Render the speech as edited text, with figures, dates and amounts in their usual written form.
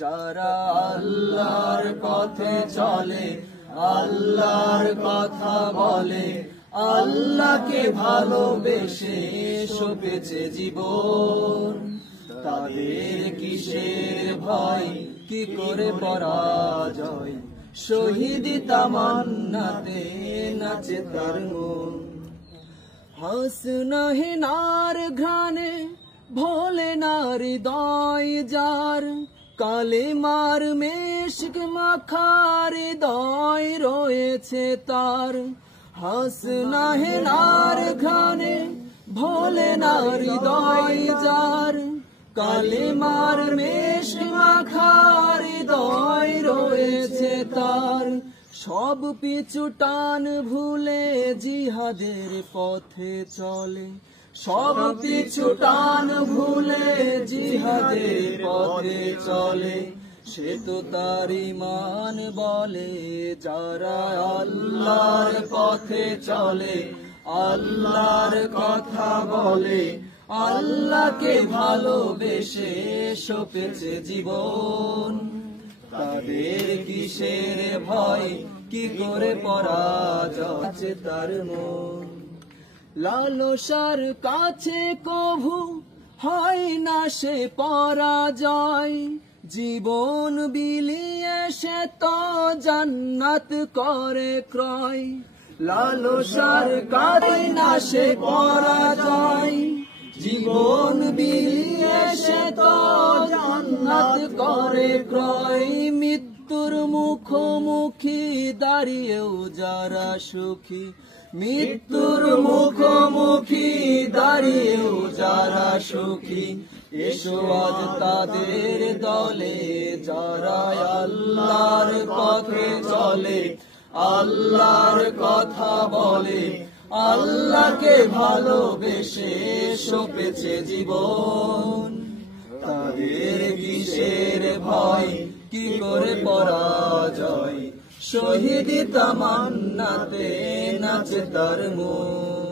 যারা আল্লাহর পথে চলে, আল্লাহর কথা বলে, আল্লাহকে ভালোবেসে সপেছে জীবন, তাদের কিসের ভয়, কি করে পরাজয়, শহীদি তামান্নাতে নাচে তার মন। হাসনাহিনার ঘ্রাণে ভোলে না হৃদয় যার, কালেমার মেশক মাখা হৃদয় রয়েছে তার। হাসনাহিনার ঘ্রাণে ভোলে না হৃদয় যার, কালেমার মেশক মাখা হৃদয় রয়েছে তার। সব পিছু টান ভুলে জিহাদের পথে চলে, সব পিছু টান ভুলে জিহাদের পথে চলে, সে তো তার ঈমান বলে। যারা আল্লাহর পথে চলে, আল্লাহর কথা বলে, আল্লাহকে ভালোবেসে সপেছে জীবন, তাদের কিসের ভয়, কি করে পরাজয় তার মন। লালসার কাছে কভু হয় না সে পরাজয়, জীবন বিলিয়ে সে তো জান্নাত করে ক্রয়। লালসার কাছে না সে পরাজয়, জীবন বিলিয়ে সে তো জান্নাত করে ক্রয়। মৃত্যুর মুখোমুখি দাঁড়িয়েও যারা সুখী, মৃত্যুর মুখোমুখি দাঁড়িয়েও যারা সুখী, এসো আজ তাদের দলে। যারা আল্লাহর পথে চলে, আল্লাহর কথা বলে, আল্লাহকে ভালোবেসে সপেছে জীবন, তাদের কিসের ভয়, কি করে পরাজয়, শহীদি তামান্নাতে নাচে তার মন।